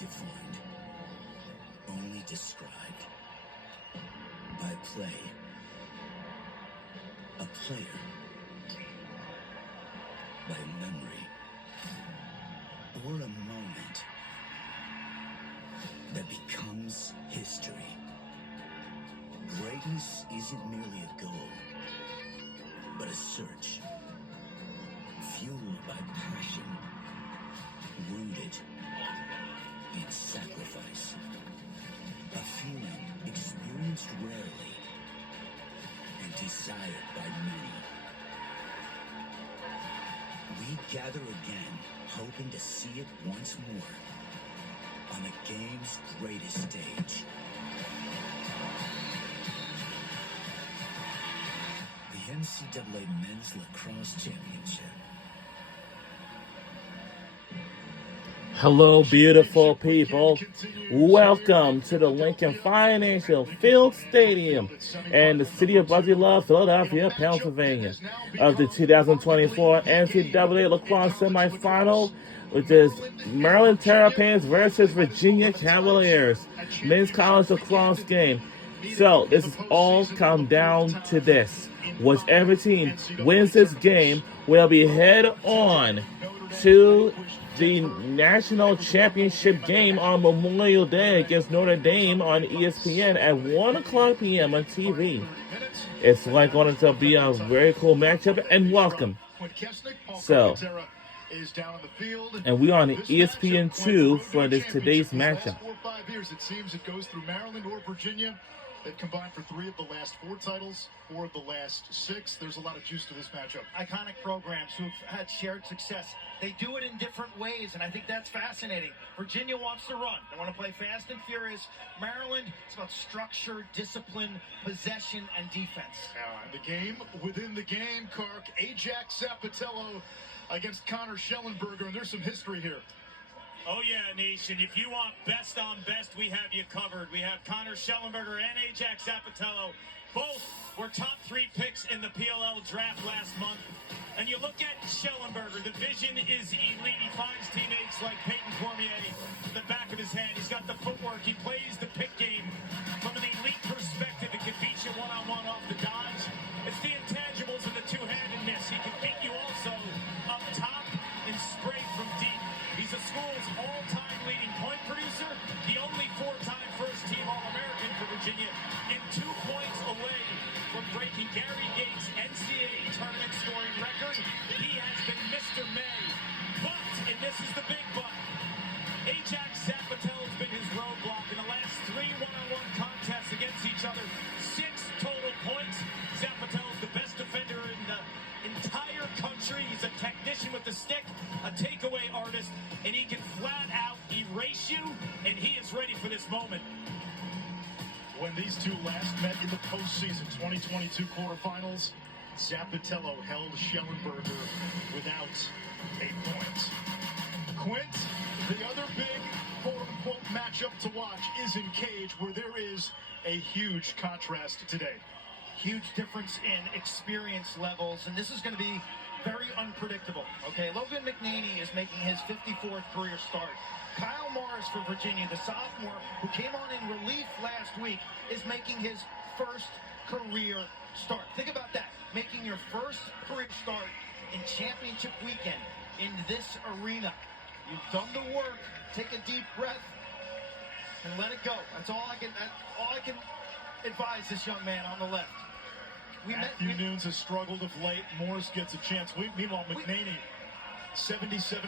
defined, only described by play, a player, by memory, or a moment that becomes history. Greatness isn't merely a goal, but a search, fueled by passion, rooted in sacrifice, a feeling experienced rarely and desired by many. We gather again, hoping to see it once more on the game's greatest stage. The NCAA Men's Lacrosse Championship. Hello, beautiful people. Welcome to the Lincoln Financial Field Stadium in the city of Buzzy Love, Philadelphia, Pennsylvania, of the 2024 NCAA Lacrosse Semifinal, which is Maryland Terrapins versus Virginia Cavaliers, men's college lacrosse game. So this is all come down to this. Whichever team wins this game will be head on to the national championship game on Memorial Day against Notre Dame on ESPN at 1 o'clock p.m. on TV. It's like going to be a very cool matchup, and welcome. So, and we are on ESPN2 for today's matchup. It seems it goes through Maryland or Virginia. They've combined for 3 of the last 4 titles, 4 of the last 6. There's a lot of juice to this matchup. Iconic programs who've had shared success. They do it in different ways, and I think that's fascinating. Virginia wants to run. They want to play fast and furious. Maryland, it's about structure, discipline, possession, and defense. The game within the game, Kark. Ajax Zapatello against Connor Schellenberger, and there's some history here. Oh, yeah, Nation. If you want best on best, we have you covered. We have Connor Schellenberger and Ajax Zapatello. Both were top 3 picks in the PLL draft last month. And you look at Schellenberger, the vision is elite. He finds teammates like Peyton Cormier in the back of his hand. He's got the footwork. He plays the pick game from an elite perspective. He can beat you one-on-one off the dodge. It's the intangibles and the two-handedness. He can beat you also up top and spray from deep. He's the school's all-time leading point producer, the only 4-time first-team All-American for Virginia, and 2 points away from breaking Gary Gates' NCAA tournament scoring record. He has been Mr. May. But, and this is the big but, Ajax Zapatello's been his roadblock in the last 3 one-on-one contests against each other. 6 total points. Zapatello's the best defender in the entire country. He's a technician with the stick, a takeaway artist, and he can flat out erase you, and he is ready for this moment. When these two last met in the postseason 2022 quarterfinals, Zapatello held Schellenberger without a point. Quint, the other big quote-unquote matchup to watch is in cage, where there is a huge contrast today. Huge difference in experience levels, and this is going to be very unpredictable. Okay, Logan McNaney is making his 54th career start. Kyle Morris for Virginia, the sophomore who came on in relief last week, is making his first career start. Think about that, making your first career start in championship weekend in this arena. You've done the work. Take a deep breath and let it go. That's all I can advise this young man on the left. Matthew Nunes has struggled of late. Morris gets a chance. Meanwhile, McNaney, 77%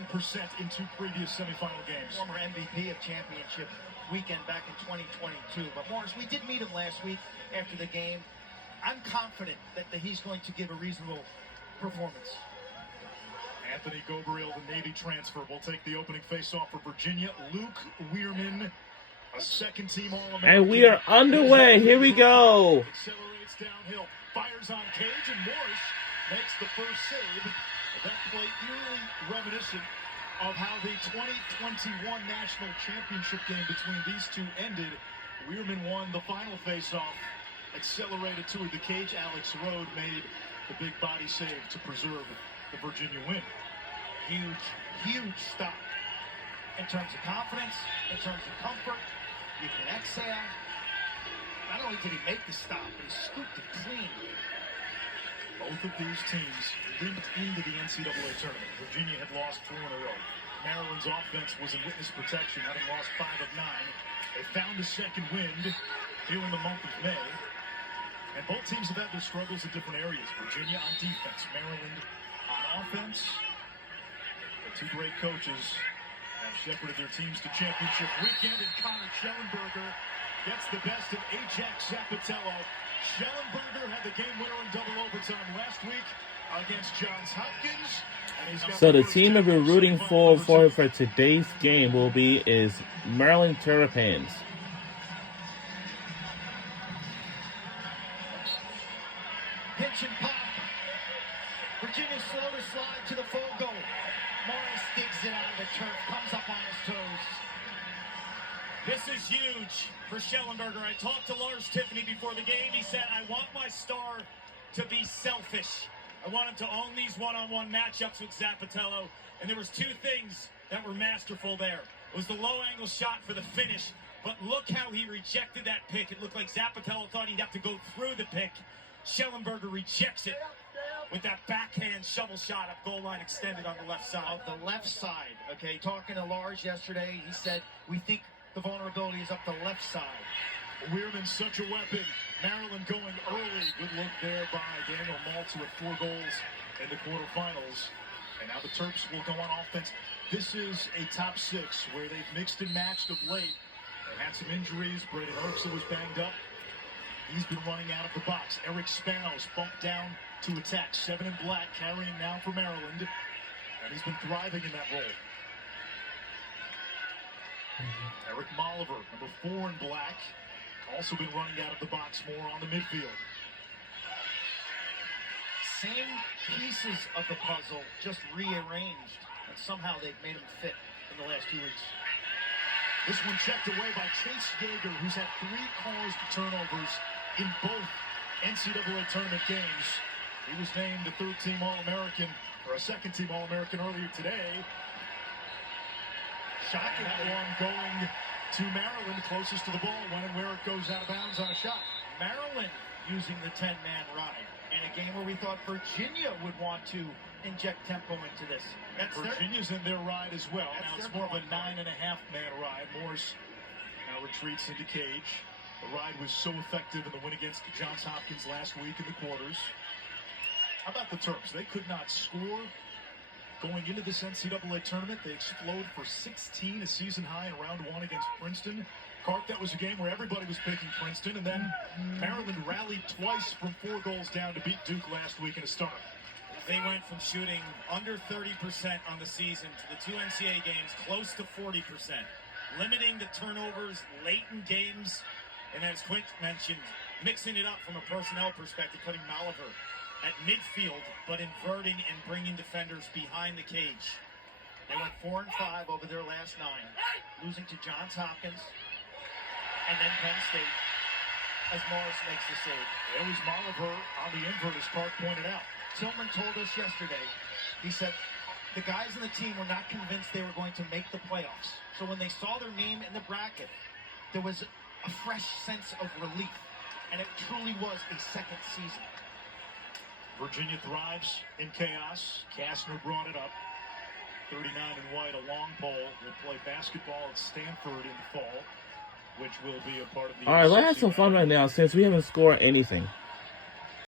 in 2 previous semifinal games. Former MVP of championship weekend back in 2022. But Morris, we did meet him last week after the game. I'm confident that he's going to give a reasonable performance. Anthony Gobriel, the Navy transfer, will take the opening face-off for Virginia. Luke Weirman, a second-team All-American. And we are underway. Here we go. Accelerates downhill, fires on cage, and Morris makes the first save. That play eerily reminiscent of how the 2021 national championship game between these two ended. Weirman won the final face-off, accelerated toward the cage. Alex Rode made the big body save to preserve the Virginia win. Huge stop in terms of confidence, in terms of comfort. You can exhale. Not only did he make the stop, but he scooped it clean. Both of these teams limped into the NCAA tournament. Virginia had lost 4 in a row. Maryland's offense was in witness protection, having lost 5 of 9. They found a second wind here in the month of May. And both teams have had their struggles in different areas. Virginia on defense, Maryland on offense. The two great coaches have shepherded their teams to championship weekend, and Connor Schellenberger gets the best of Ajax Zapatello. Schellenberger had the game winner in double overtime last week against Johns Hopkins. So the team that we're rooting for today's game is Maryland Terrapins. Pitch and pop. Virginia slow to slide to the full goal. Morris digs it out of the turf, comes up on his toes. This is huge for Schellenberger. I talked to Lars Tiffany before the game. He said, I want my star to be selfish. I want him to own these one-on-one matchups with Zapatello. And there was 2 things that were masterful there. It was the low-angle shot for the finish. But look how he rejected that pick. It looked like Zapatello thought he'd have to go through the pick. Schellenberger rejects it with that backhand shovel shot up goal line extended on the left side. Of the left side, okay, talking to Lars yesterday, he said, we think the vulnerability is up the left side. Weirman's such a weapon. Maryland going early. Good look there by Daniel Maltz with 4 goals in the quarterfinals. And now the Terps will go on offense. This is a top 6 where they've mixed and matched of late. They had some injuries. Braden Erksa was banged up. He's been running out of the box. Eric Spanos bumped down to attack. 7 in black, carrying now for Maryland. And he's been thriving in that role. Eric Molliver, number 4 in black, also been running out of the box more on the midfield. Same pieces of the puzzle, just rearranged. And somehow they've made them fit in the last 2 weeks. This one checked away by Chase Yeager, who's had 3 caused turnovers in both NCAA tournament games. He was named a 3rd-team All-American, or a 2nd-team All-American earlier today. Shocking that one going to Maryland, closest to the ball, when and where it goes out of bounds on a shot. Maryland using the 10-man ride in a game where we thought Virginia would want to inject tempo into this. Virginia's in their ride as well. Now it's more of a 9.5-man ride. Morris now retreats into cage. The ride was so effective in the win against Johns Hopkins last week in the quarters. How about the Terps? They could not score. Going into this NCAA tournament, they explode for 16, a season high in round 1 against Princeton. Cart, that was a game where everybody was picking Princeton, and then Maryland rallied twice from 4 goals down to beat Duke last week in a start. They went from shooting under 30% on the season to the 2 NCAA games close to 40%, limiting the turnovers late in games, and as Quint mentioned, mixing it up from a personnel perspective, putting Molliver at midfield, but inverting and bringing defenders behind the cage. They went 4 and 5 over their last 9, losing to Johns Hopkins and then Penn State as Morris makes the save. There was Molliver on the invert, as Clark pointed out. Tillman told us yesterday, he said the guys in the team were not convinced they were going to make the playoffs. So when they saw their name in the bracket, there was a fresh sense of relief, and it truly was a second season. Virginia thrives in chaos. Kastner brought it up. 39 in white, a long pole. Will play basketball at Stanford in the fall, which will be a part of the... All right, let's have some fun right now since we haven't scored anything.